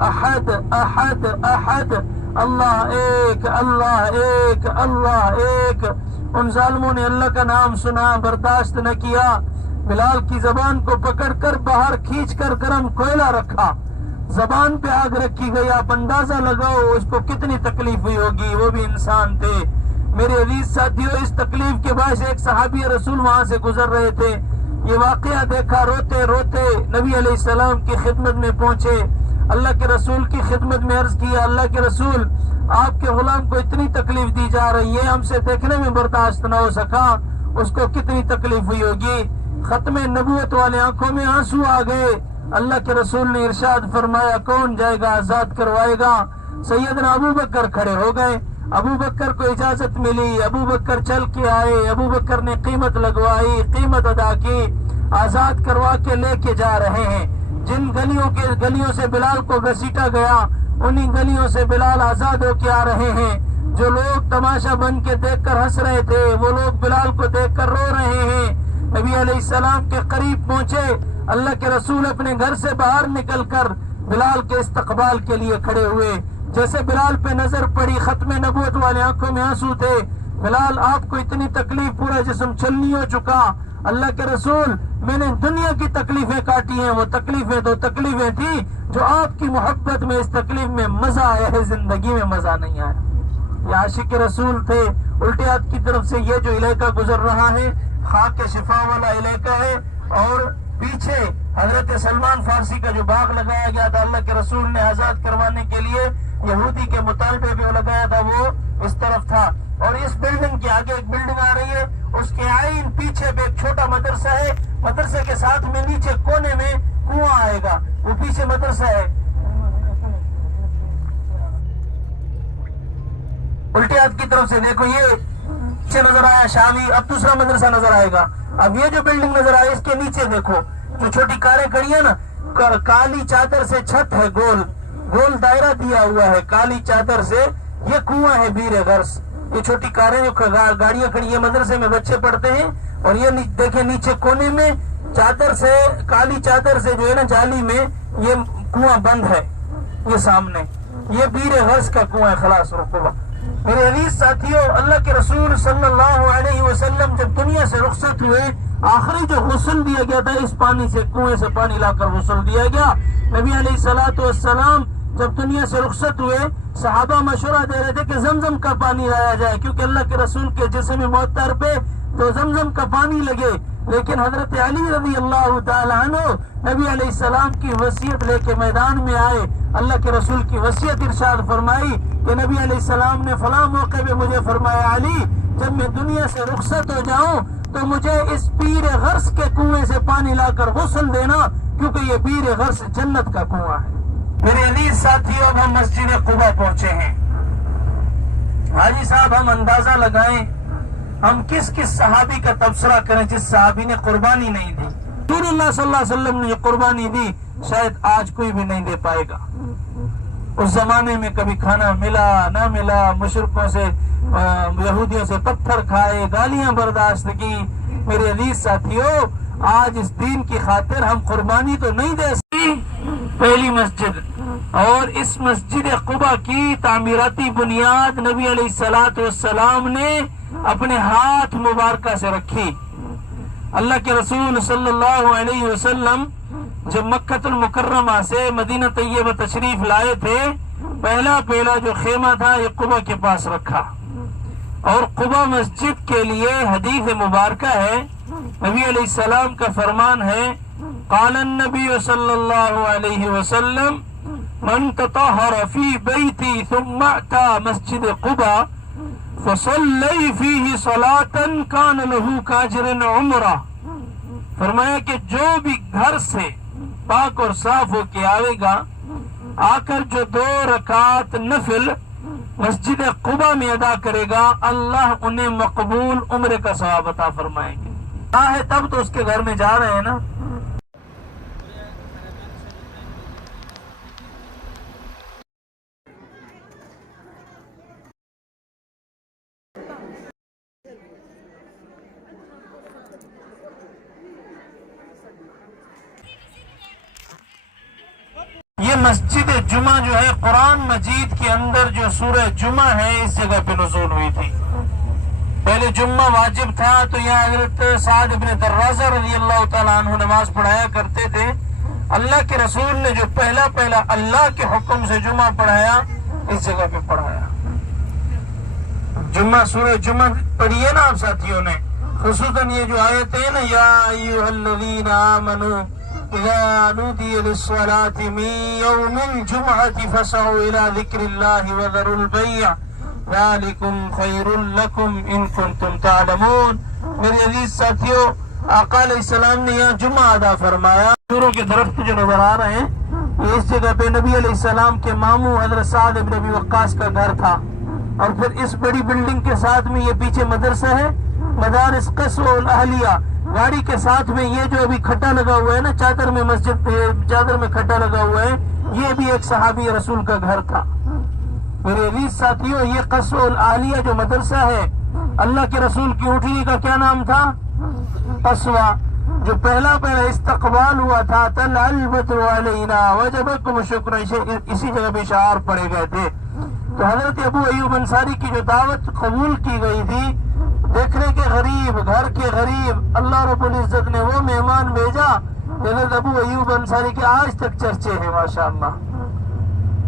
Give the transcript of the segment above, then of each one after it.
احد احد احد، اللہ ایک، اللہ ایک، اللہ ایک۔ ان ظالموں نے اللہ کا نام سنا، برداشت نہ کیا، بلال کی زبان کو پکڑ کر باہر کھینچ کر گرم کوئلہ رکھا، زبان پہ آگ رکھی گئی۔ آپ اندازہ لگاؤ اس کو کتنی تکلیف ہوئی ہوگی، وہ بھی انسان تھے۔ میرے عزیز ساتھیوں، اس تکلیف کے باعث ایک صحابی رسول وہاں سے گزر رہے تھے، یہ واقعہ دیکھا، روتے روتے نبی علیہ السلام کی خدمت میں پہنچے، اللہ کے رسول کی خدمت میں عرض کیا، اللہ کے رسول آپ کے غلام کو اتنی تکلیف دی جا رہی ہے، ہم سے دیکھنے میں برداشت نہ ہو سکا، اس کو کتنی تکلیف ہوئی ہوگی۔ ختم نبوت والے آنکھوں میں آنسو آ گئے۔ اللہ کے رسول نے ارشاد فرمایا، کون جائے گا آزاد کروائے گا؟ سیدنا ابو بکر کھڑے ہو گئے، ابو بکر کو اجازت ملی، ابو بکر چل کے آئے، ابو بکر نے قیمت لگوائی، قیمت ادا کی، آزاد کروا کے لے کے جا رہے ہیں۔ جن گلیوں سے بلال کو گھسیٹا گیا، انہی گلیوں سے بلال آزاد ہو کے آ رہے ہیں۔ جو لوگ تماشا بن کے دیکھ کر ہنس رہے تھے، وہ لوگ بلال کو دیکھ کر رو رہے ہیں۔ نبی علیہ السلام کے قریب پہنچے، اللہ کے رسول اپنے گھر سے باہر نکل کر بلال کے استقبال کے لیے کھڑے ہوئے۔ جیسے بلال پہ نظر پڑی، ختم نبوت والے آنکھوں میں آنسو تھے۔ بلال، آپ کو اتنی تکلیف، پورا جسم چھلنی ہو چکا۔ اللہ کے رسول، میں نے دنیا کی تکلیفیں کاٹی ہیں، وہ تکلیفیں تو تکلیفیں تھیں، جو آپ کی محبت میں اس تکلیف میں مزہ آیا ہے، زندگی میں مزہ نہیں آیا۔ یہ عاشق رسول تھے۔ الٹے ہاتھ کی طرف سے یہ جو علاقہ گزر رہا ہے، خاک شفا والا علاقہ ہے، اور پیچھے حضرت سلمان فارسی کا جو باغ لگایا گیا تھا اللہ کے رسول نے آزاد کروانے کے لیے، یہودی کے مطالبے پہ لگایا تھا، وہ اس طرف تھا۔ اور اس بلڈنگ کے آگے ایک بلڈنگ آ رہی ہے، اس کے آئین پیچھے پہ ایک چھوٹا مدرسہ ہے، مدرسے کے ساتھ میں نیچے کونے میں کنواں آئے گا، وہ پیچھے مدرسہ ہے۔ الٹے ہاتھ کی طرف سے دیکھو، یہ پیچھے نظر آیا شامی، اب دوسرا مدرسہ نظر آئے گا۔ اب یہ جو بلڈنگ نظر آئے، اس کے نیچے دیکھو جو چھوٹی کاریں کھڑی ہیں نا، کالی چادر سے چھت ہے، گول گول دائرہ دیا ہوا ہے کالی چادر سے، یہ کنواں ہے بیر غرس۔ یہ چھوٹی کاریں جو گاڑیاں کھڑی ہیں، مدرسے میں بچے پڑھتے ہیں، اور یہ دیکھیں نیچے کونے میں چادر سے، کالی چادر سے جو ہے نا جالی میں، یہ کنواں بند ہے، یہ سامنے یہ بیر غرس کا کنواں ہے، خلاص رقبہ۔ میرے عزیز ساتھیوں، اللہ کے رسول صلی اللہ علیہ وسلم جب دنیا سے رخصت ہوئے، آخری جو غسل دیا گیا تھا، اس پانی سے، کنویں سے پانی لا کر غسل دیا گیا۔ نبی علیہ الصلوۃ والسلام جب دنیا سے رخصت ہوئے، صحابہ مشورہ دے رہے تھے کہ زمزم کا پانی لایا جائے، کیونکہ اللہ کے رسول کے جسم معطر پہ تو زمزم کا پانی لگے۔ لیکن حضرت علی رضی اللہ تعالی عنہ نبی علیہ السلام کی وصیت لے کے میدان میں آئے۔ اللہ کے رسول کی وصیت ارشاد فرمائی کہ نبی علیہ السلام نے فلاں موقع پہ مجھے فرمایا، علی جب میں دنیا سے رخصت ہو جاؤں تو مجھے اس بیر غرس کے کنویں سے پانی لا کر غسل دینا، کیونکہ یہ بیر غرس جنت کا کنواں ہے۔ میرے عزیز ساتھیوں، اب ہم مسجد قباء پہنچے ہیں۔ حاجی صاحب، ہم اندازہ لگائیں، ہم کس کس صحابی کا تبصرہ کریں جس صحابی نے قربانی نہیں دی۔ رسول اللہ صلی اللہ علیہ وسلم نے جو قربانی دی، شاید آج کوئی بھی نہیں دے پائے گا۔ اس زمانے میں کبھی کھانا ملا نہ ملا، مشرکوں سے، یہودیوں سے پتھر کھائے، گالیاں برداشت کی۔ میرے عزیز ساتھیوں، آج اس دین کی خاطر ہم قربانی تو نہیں دے سکتے۔ پہلی مسجد اور اس مسجد قباء کی تعمیراتی بنیاد نبی علیہ الصلوۃ والسلام نے اپنے ہاتھ مبارکہ سے رکھی۔ اللہ کے رسول صلی اللہ علیہ وسلم جب مکہ المکرمہ سے مدینہ طیبہ تشریف لائے تھے، پہلا جو خیمہ تھا یہ قباء کے پاس رکھا، اور قباء مسجد کے لیے حدیث مبارکہ ہے، نبی علیہ السلام کا فرمان ہے، قال النبی صلی اللہ علیہ وسلم من تطہر فی بیتی ثم اتی مسجد قباء فصلی فیہ صلاة کان لہ کاجر عمرہ۔ فرمایا کہ جو بھی گھر سے پاک اور صاف ہو کے آئے گا، آ کر جو 2 رکعت نفل مسجد قباء میں ادا کرے گا، اللہ انہیں مقبول عمرے کا ثواب عطا فرمائیں گے۔ ہے تب تو اس کے گھر میں جا رہے ہیں نا۔ یہ مسجد جمعہ جو ہے قرآن مجید کے اندر جو سورہ جمعہ ہے اس جگہ پہ نزول ہوئی تھی. پہلے جمعہ واجب تھا تو یہاں حضرت سعد بن درازہ رضی اللہ تعالیٰ عنہ نماز پڑھایا کرتے تھے. اللہ کے رسول نے جو پہلا اللہ کے حکم سے جمعہ پڑھایا اس جگہ پہ پڑھایا. جمعہ سورہ جمعہ پڑھیے نا آپ ساتھیوں نے, خصوصاً یہ جو آیتیں نا, یا ایھا الذین آمنوا اذا نودی للصلاۃ من یوم الجمعۃ فاسعوا الی ذکر اللہ وذروا البیع ذالکم خیر لکم ان کنتم تعلمون. میرے عزیز ساتھیوں, آقا علیہ السلام نے یہاں جمعہ ادا فرمایا. کھجوروں کے درخت جو نظر آ رہے ہیں یہ اس جگہ پہ نبی علیہ السلام کے ماموں حضرت سعد بن ابی وقاص کا گھر تھا. اور پھر اس بڑی بلڈنگ کے ساتھ میں یہ پیچھے مدرسہ ہے, مدارس قصو الاہلیہ. گاڑی کے ساتھ میں یہ جو ابھی کھٹا لگا ہوا ہے نا, چادر میں مسجد چادر میں کھٹا لگا ہوا ہے, یہ بھی ایک صحابی رسول کا گھر تھا. میرے عزیز ساتھیوں, یہ قصو الاہلیہ جو مدرسہ ہے, اللہ کے رسول کی اونٹنی کا کیا نام تھا؟ قصوہ. جو پہلا استقبال ہوا تھا, طلع البدر علینا وجبکم شکر, اسی جگہ پہ شعار پڑے گئے تھے. تو حضرت ابو ایوب انصاری کی جو دعوت قبول کی گئی تھی, دیکھنے کے غریب, گھر کے غریب, اللہ رب العزت نے وہ مہمان بھیجا. حضرت ابو ایوب انصاری کے آج تک چرچے ہیں ماشاءاللہ.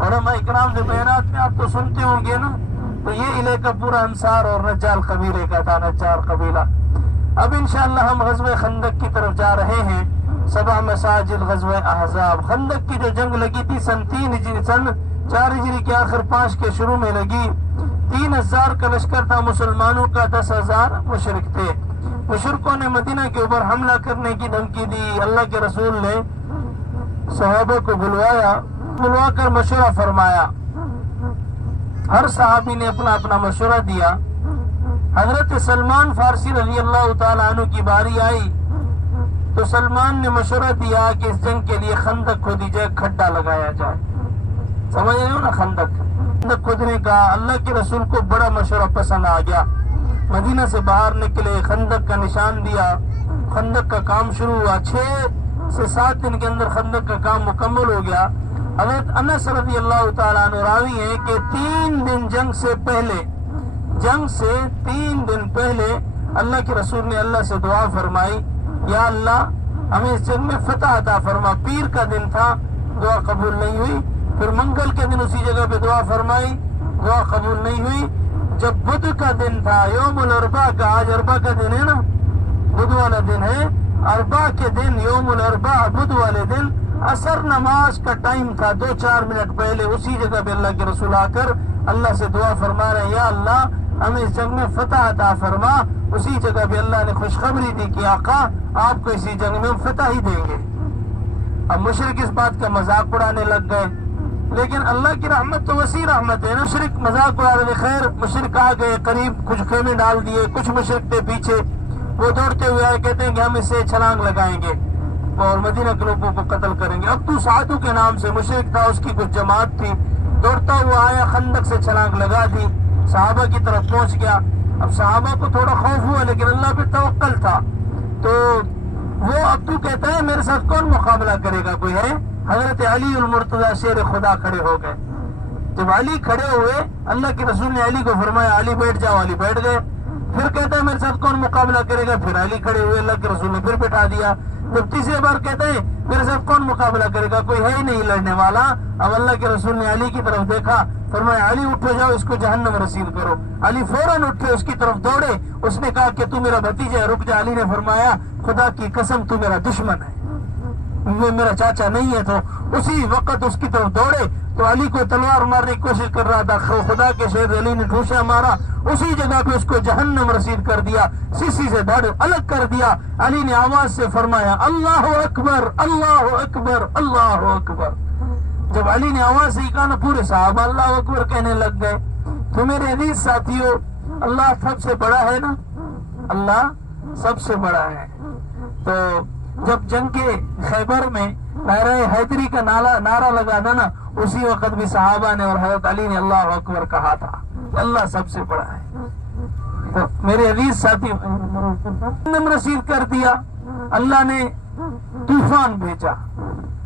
علماء اکرام سے بیانات میں آپ تو سنتے ہوں گے نا, تو یہ علاقہ پورا انصار اور نجار قبیلے کا تھا, نجار قبیلہ. اب انشاءاللہ ہم غزوہ خندق کی طرف جا رہے ہیں. 7 مساجد غزوہ احزاب. خندق کی جو جنگ لگی تھی سن 4 ہجری کے آخر 5 کے شروع میں لگی. 3000 کا لشکر تھا مسلمانوں کا, 10,000 مشرک تھے. مشرکوں نے مدینہ کے اوپر حملہ کرنے کی دھمکی دی. اللہ کے رسول نے صحابہ کو بلوا کر مشورہ فرمایا. ہر صحابی نے اپنا اپنا مشورہ دیا. حضرت سلمان فارسی رضی اللہ تعالیٰ عنہ کی باری آئی تو سلمان نے مشورہ دیا کہ اس جنگ کے لیے خندق کھودی جائے, کھڈا لگایا جائے. سمجھ رہے ہو نا, خندق کھودنے کا اللہ کے رسول کو بڑا مشورہ پسند آ گیا. مدینہ سے باہر نکلے, خندق کا نشان دیا, خندق کا کام شروع ہوا. 6 سے 7 دن کے اندر خندق کا کام مکمل ہو گیا. حضرت انس رضی اللہ تعالیٰ عنہ راوی ہیں کہ 3 دن جنگ سے 3 دن پہلے اللہ کے رسول نے اللہ سے دعا فرمائی, یا اللہ ہمیں اس جنگ میں فتح عطا فرما. پیر کا دن تھا, دعا قبول نہیں ہوئی. پھر منگل کے دن اسی جگہ پہ دعا فرمائی, دعا قبول نہیں ہوئی. جب بدھ کا دن تھا, یوم الاربعاء کا, آج اربعاء کا دن ہے نا, بدھ والا دن ہے, اربعاء کے دن یوم الاربعاء بدھ والے دن عصر نماز کا ٹائم تھا, 2-4 منٹ پہلے اسی جگہ پہ اللہ کے رسول آ کر اللہ سے دعا فرما رہے ہیں, یا اللہ ہمیں اس جنگ میں فتح عطا فرما. اسی جگہ پہ اللہ نے خوشخبری دی کہ آقا آپ کو اسی جنگ میں فتح ہی دیں گے. اب مشرک اس بات کا مذاق اڑانے لگ گئے, لیکن اللہ کی رحمت تو وسیع رحمت ہے نا. مشرک مذاق اڑا رہے, خیر مشرک آ گئے قریب, کچھ خیمے ڈال دیے, کچھ مشرک تھے پیچھے, وہ دوڑتے ہوئے آئے, کہتے ہیں کہ ہم اسے چھلانگ لگائیں گے اور مدینہ کے لوگوں کو قتل کریں گے. ابو سعدو کے نام سے مشرک تھا, اس کی کچھ جماعت تھی, دوڑتا ہوا آیا, خندق سے چھلانگ لگا دی, صحابہ کی طرف پہنچ گیا. اب صحابہ کو تھوڑا خوف ہوا, لیکن اللہ پہ توکل تھا. تو وہ ابو کہتا ہے میرے ساتھ کون مقابلہ کرے گا, کوئی ہے؟ حضرت علی المرتضیٰ شیر خدا کھڑے ہو گئے. جب علی کھڑے ہوئے, اللہ کے رسول نے علی کو فرمایا علی بیٹھ جاؤ, علی بیٹھ گئے. پھر کہتا ہے میرے ساتھ کون مقابلہ کرے گا, پھر علی کھڑے ہوئے, اللہ کے رسول نے پھر بٹھا دیا. جب تیسری بار کہتے ہیں میرے ساتھ کون مقابلہ کرے گا, کوئی ہے ہی نہیں لڑنے والا. اب اللہ کے رسول نے علی کی طرف دیکھا, فرمایا علی اٹھو جاؤ, اس کو جہنم رسید کرو. علی فوراً اٹھے, اس کی طرف دوڑے. اس نے کہا کہ تو میرا بھتیجا ہے, رک جا. علی نے فرمایا خدا کی قسم تو میرا دشمن ہے, میرا چاچا نہیں ہے. تو اسی وقت اس کی طرف دوڑے تو علی کو تلوار مارنے کی کوشش کر رہا تھا, خدا کے شیر علی نے ٹھوشا مارا, اسی جگہ پہ اس کو جہنم رسید کر دیا, سیسی سے دھڑ الگ کر دیا. علی نے آواز سے فرمایا اللہ اکبر, اللہ اکبر, اللہ اکبر. جب علی نے آواز سے کہا نا, پورے صحابہ اللہ اکبر کہنے لگ گئے. تو میرے عزیز ساتھیوں, اللہ سب سے بڑا ہے نا, اللہ سب سے بڑا ہے. تو جب جنگ خیبر میں نعرہ حیدری کا نعرہ لگا تھا نا, اسی وقت بھی صحابہ نے اور حضرت علی نے اللہ اکبر کہا تھا. اللہ سب سے بڑا ہے. تو میرے عزیز ساتھی, رسید کر دیا. اللہ نے طوفان بھیجا,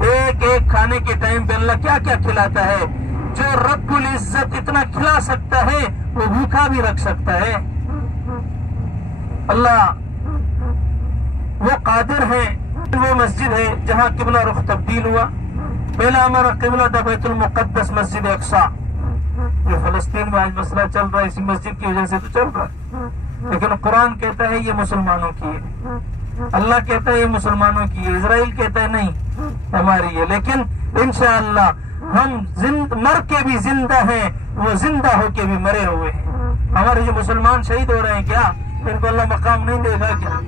ایک ایک کھانے کے ٹائم پہ اللہ کیا کیا کھلاتا ہے. جو رب العزت اتنا کھلا سکتا ہے وہ بھوکا بھی رکھ سکتا ہے. اللہ وہ قادر ہے. وہ مسجد ہے جہاں قبلہ رخ تبدیل ہوا. پہلا ہمارا قبلہ تھا بیت المقدس مسجد اقصی. جو فلسطین میں آج مسئلہ چل رہا ہے اسی مسجد کی وجہ سے تو چل رہا ہے، لیکن قرآن کہتا ہے یہ مسلمانوں کی ہے، اللہ کہتا ہے یہ مسلمانوں کی ہے، اسرائیل کہتا ہے نہیں ہماری ہے. لیکن انشاءاللہ ہم مر کے بھی زندہ ہیں، وہ زندہ ہو کے بھی مرے ہوئے ہیں. ہمارے جو مسلمان شہید ہو رہے ہیں کیا ان کو اللہ مقام نہیں دے گا کیا؟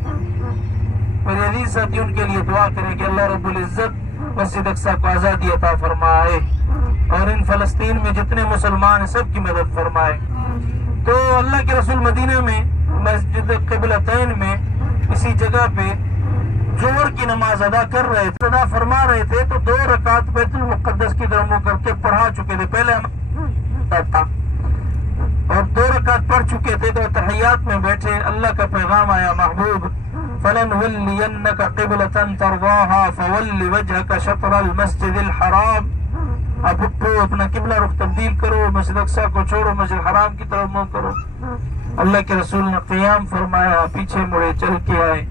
میرے عزیز ساتھی ان کے لیے دعا کریں کہ اللہ رب العزت مسجد اقصی کو آزادی عطا فرمائے اور ان فلسطین میں جتنے مسلمان ہیں سب کی مدد فرمائے. تو اللہ کے رسول مدینہ میں مسجد قبلتین میں اسی جگہ پہ جوہر کی نماز ادا کر رہے تھے، ادا فرما رہے تھے تو 2 رکعت بیت المقدس کی طرف منہ کر کے پڑھا چکے تھے. پہلے ہم تھا اور 2 رکعت پڑھ چکے تھے تو تحیات میں بیٹھے اللہ کا پیغام آیا، محبوب فَلَنُوَلِّيَنَّكَ قِبْلَةً تَرْضَاهَا فَوَلِّ وَجْهَكَ شَطْرَ الْمَسْجِدِ الْحَرَامِ. اب اٹھو اپنا قبلہ رخ تبدیل کرو، مسجد اقصی کو چھوڑو، مسجد حرام کی طرف منہ کرو. اللہ کے رسول نے قیام فرمایا، پیچھے مڑے چل کے آئے.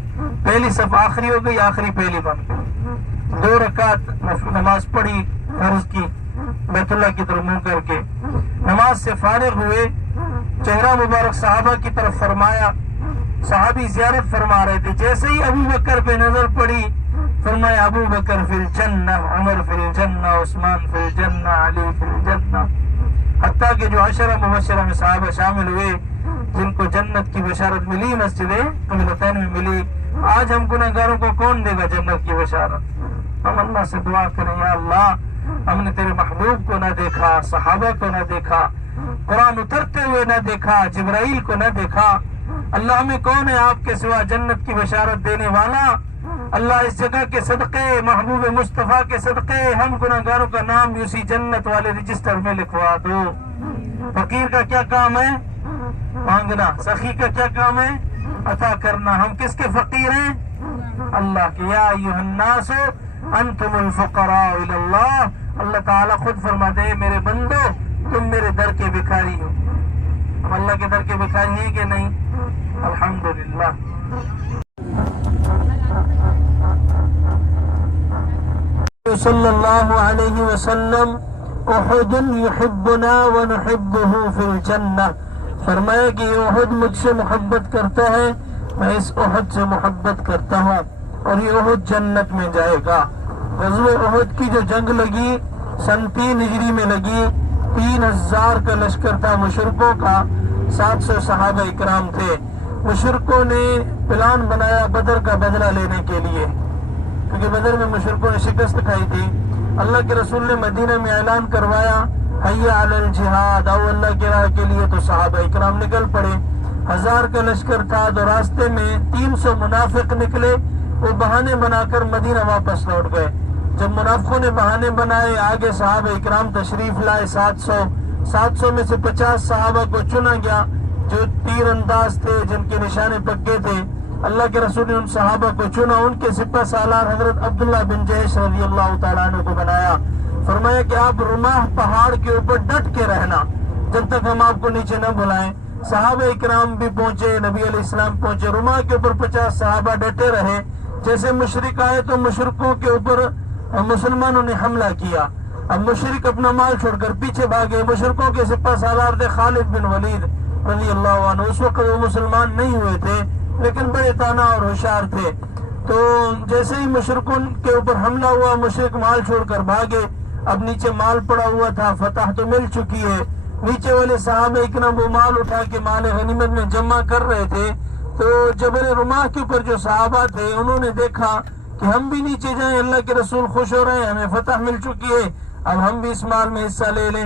پہلی صف آخری ہو گئی، آخری پہلی بن گئی. 2 رکعت نماز پڑھی فرض کی بیت اللہ کی طرف منہ کر کے. نماز سے فارغ ہوئے، چہرہ مبارک صحابہ کی طرف فرمایا. صحابی زیارت فرما رہے تھے. جیسے ہی ابو بکر پہ نظر پڑی فرمایا ابو بکر فی الجنہ، عمر فی الجنہ، عثمان فی الجنہ، علی فی الجنہ. حتیٰ کہ جو 10 مبشرہ میں صحابہ شامل ہوئے جن کو جنت کی بشارت ملی مسجد قبلتین میں ملی، آج ہم گناہگاروں کو کون دے گا جنت کی بشارت؟ ہم اللہ سے دعا کریں، یا اللہ ہم نے تیرے محبوب کو نہ دیکھا، صحابہ کو نہ دیکھا، قرآن اترتے ہوئے نہ دیکھا، جبرائیل کو نہ دیکھا. اللہ ہمیں کون ہے آپ کے سوا جنت کی بشارت دینے والا؟ اللہ اس جگہ کے صدقے، محبوب مصطفیٰ کے صدقے ہم گناہگاروں کا نام اسی جنت والے رجسٹر میں لکھوا دو. فقیر کا کیا کام ہے؟ مانگنا. سخی کا کیا کام ہے؟ عطا کرنا. ہم کس کے فقیر ہیں؟ اللہ کے. یا ایھا الناس انتم الفقراء الی اللہ. اللہ تعالیٰ خود فرماتے ہیں میرے بندو تم میرے در کے بھکاری ہو. ہم اللہ کے در کے بھکاری ہیں کہ نہیں؟ الحمدللہ. صلی اللہ علیہ وسلم احد یحبنا ونحبہ فی الجنہ. فرمایا کہ احد مجھ سے محبت کرتا ہے، میں اس احد سے محبت کرتا ہوں اور یہ احد جنت میں جائے گا. غزوہ احد کی جو جنگ لگی سن 3 ہجری میں لگی، 3000 کا لشکر تھا مشرکوں کا، 700 صحابہ اکرام تھے. مشرکوں نے پلان بنایا بدر کا بدلہ لینے کے لیے، کیونکہ بدر میں مشرکوں نے شکست کھائی تھی. اللہ کے رسول نے مدینہ میں اعلان کروایا حیا علی الجہاد، آؤ اللہ کی راہ کے لیے. تو صحابہ اکرام نکل پڑے. 1000 کا لشکر تھا تو راستے میں 300 منافق نکلے، وہ بہانے بنا کر مدینہ واپس لوٹ گئے. جب منافقوں نے بہانے بنائے آگے صحابہ اکرام تشریف لائے. 700 میں سے 50 صحابہ کو چنا گیا جو تیر انداز تھے، جن کے نشانے پکے تھے. اللہ کے رسول نے ان صحابہ کو چنا، ان کے سپہ سالار حضرت عبداللہ بن جیش رضی اللہ تعالیٰ عنہ کو بنایا. فرمایا کہ آپ رماح پہاڑ کے اوپر ڈٹ کے رہنا جب تک ہم آپ کو نیچے نہ بلائیں. صحابہ اکرام بھی پہنچے، نبی علیہ السلام پہنچے. رماح کے اوپر 50 صحابہ ڈٹے رہے. جیسے مشرک آئے تو مشرکوں کے اوپر مسلمانوں نے حملہ کیا. اب مشرک اپنا مال چھوڑ کر پیچھے بھاگے. مشرکوں کے سپہ سالار تھے خالد بن ولید رضی اللہ عنہ. اس وقت وہ مسلمان نہیں ہوئے تھے لیکن بڑے تانا اور ہوشیار تھے. تو جیسے ہی مشرکوں کے اوپر حملہ ہوا مشرک مال چھوڑ کر بھاگے. اب نیچے مال پڑا ہوا تھا، فتح تو مل چکی ہے. نیچے والے صحابہ اکرام وہ مال اٹھا کے مال غنیمت میں جمع کر رہے تھے. تو جبل رماح کے اوپر جو صحابہ تھے انہوں نے دیکھا کہ ہم بھی نیچے جائیں، اللہ کے رسول خوش ہو رہے ہیں، ہمیں فتح مل چکی ہے، اب ہم بھی اس مال میں حصہ لے لیں.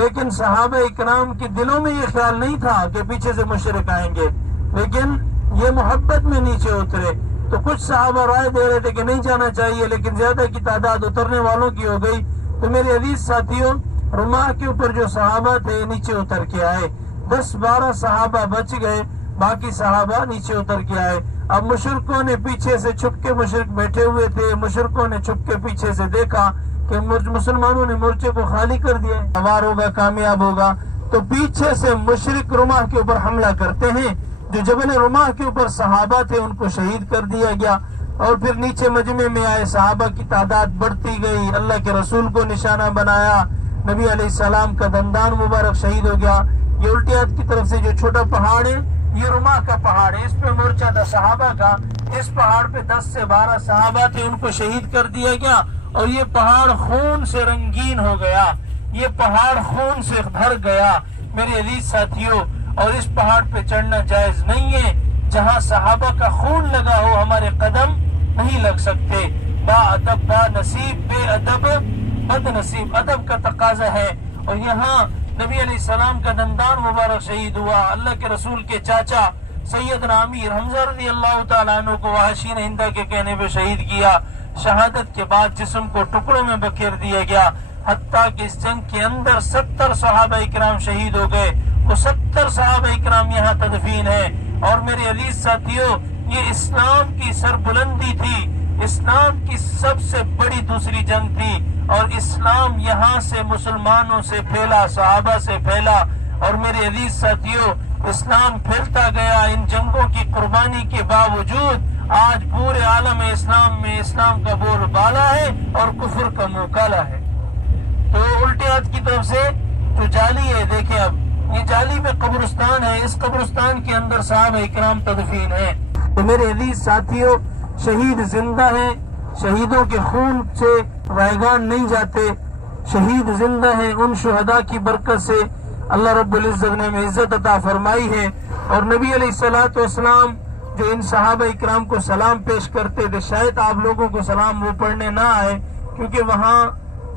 لیکن صحابہ اکرام کے دلوں میں یہ خیال نہیں تھا کہ پیچھے سے مشرک آئیں گے، لیکن یہ محبت میں نیچے اترے. تو کچھ صحابہ رائے دے رہے تھے کہ نہیں جانا چاہیے، لیکن زیادہ کی تعداد اترنے والوں کی ہو گئی. تو میرے عزیز ساتھیوں، رماح کے اوپر جو صحابہ تھے نیچے اتر کے آئے. 10-12 صحابہ بچ گئے. باقی صحابہ نیچے اتر کے آئے. اب مشرکوں نے پیچھے سے چھپ کے مشرک بیٹھے ہوئے تھے, مشرکوں نے چھپ کے پیچھے سے دیکھا کہ مسلمانوں نے مورچے کو خالی کر دیا, سوار ہوگا, کامیاب ہوگا. تو پیچھے سے مشرک رمح کے اوپر حملہ کرتے ہیں. جو جبل رمح کے اوپر صحابہ تھے ان کو شہید کر دیا گیا. اور پھر نیچے مجمع میں آئے, صحابہ کی تعداد بڑھتی گئی, اللہ کے رسول کو نشانہ بنایا, نبی علیہ السلام کا دندان مبارک شہید ہو گیا. یہ الٹی ہاتھ کی طرف سے جو چھوٹا پہاڑ ہے یہ رمح کا پہاڑ ہے, اس پہ مورچہ تھا صحابہ کا. اس پہاڑ پہ 10 سے 12 صحابہ تھے, ان کو شہید کر دیا گیا. اور یہ پہاڑ خون سے رنگین ہو گیا, یہ پہاڑ خون سے بھر گیا میرے عزیز ساتھیوں. اور اس پہاڑ پہ چڑھنا جائز نہیں ہے, جہاں صحابہ کا خون لگا ہو ہمارے قدم نہیں لگ سکتے. با ادب با نصیب, بے ادب بد نصیب, ادب کا تقاضا ہے. اور یہاں نبی علیہ السلام کا دندان مبارک شہید ہوا, اللہ کے رسول کے چاچا سیدنا امیر حمزہ رضی اللہ تعالیٰ عنہ کو وحشی نے ہندہ کے کہنے پہ شہید کیا. شہادت کے بعد جسم کو ٹکڑوں میں بکھیر دیا گیا, حتیٰ کہ اس جنگ کے اندر 70 صحابہ اکرام شہید ہو گئے. وہ 70 صحابہ اکرام یہاں تدفین ہیں. اور میرے عزیز ساتھیوں, یہ اسلام کی سربلندی تھی, اسلام کی سب سے بڑی دوسری جنگ تھی. اور اسلام یہاں سے مسلمانوں سے پھیلا, صحابہ سے پھیلا. اور میرے عزیز ساتھیوں, اسلام پھیلتا گیا. ان جنگوں کی قربانی کے باوجود آج پورے عالم اسلام میں اسلام کا بول بالا ہے اور کفر کا منہ کالا ہے. تو الٹے ہاتھ کی طرف سے جو جالی ہے, دیکھیں اب یہ جالی میں قبرستان ہے, اس قبرستان کے اندر صحابہ اکرام تدفین ہیں. تو میرے عزیز ساتھیوں, شہید زندہ ہیں, شہیدوں کے خون سے رائگان نہیں جاتے, شہید زندہ ہیں. ان شہداء کی برکت سے اللہ رب العزت نے ہمیں عزت عطا فرمائی ہے. اور نبی علیہ الصلوۃ والسلام جو ان صحابہ اکرام کو سلام پیش کرتے تھے, شاید آپ لوگوں کو سلام وہ پڑھنے نہ آئے کیونکہ وہاں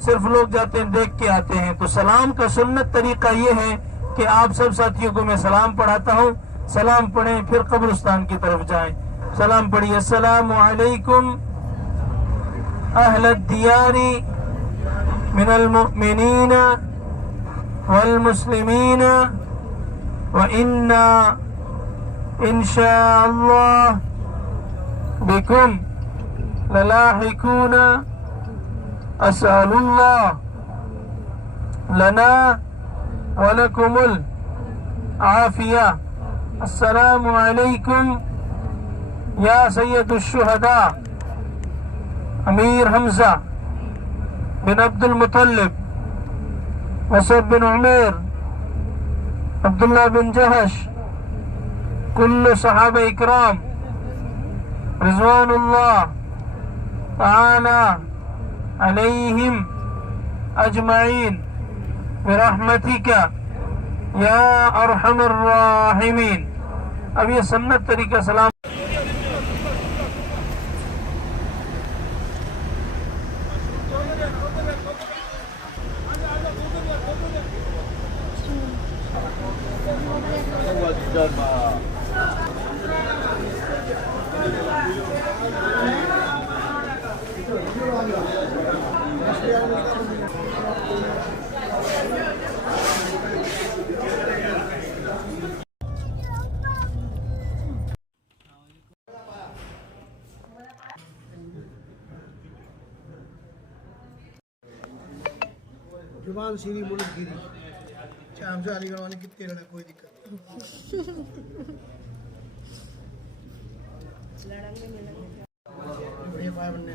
صرف لوگ جاتے ہیں دیکھ کے آتے ہیں. تو سلام کا سنت طریقہ یہ ہے کہ آپ سب ساتھیوں کو میں سلام پڑھاتا ہوں, سلام پڑھیں پھر قبرستان کی طرف جائیں. سلام پڑھیے. السلام علیکم اہل الدیار من المؤمنین والمسلمین وإنا ان شاء اللہ بكم للاحقون. اسأل اللہ لنا ولكم العافیہ. السلام علیکم یا سید الشہداء امیر حمزہ بن عبد المطلب, مصعب بن عمیر, عبداللہ بن جہش, کل صحابہ اکرام رضوان اللہ تعالی علیہم اجمعین برحمتک یا ارحم الراحمین. اب یہ سنت طریقہ سلام. زبان سیری ملک گیری شام سے علی گڑھ والے کتنے لڑے, کوئی دقت نہیں. بڑھیا پائے بننے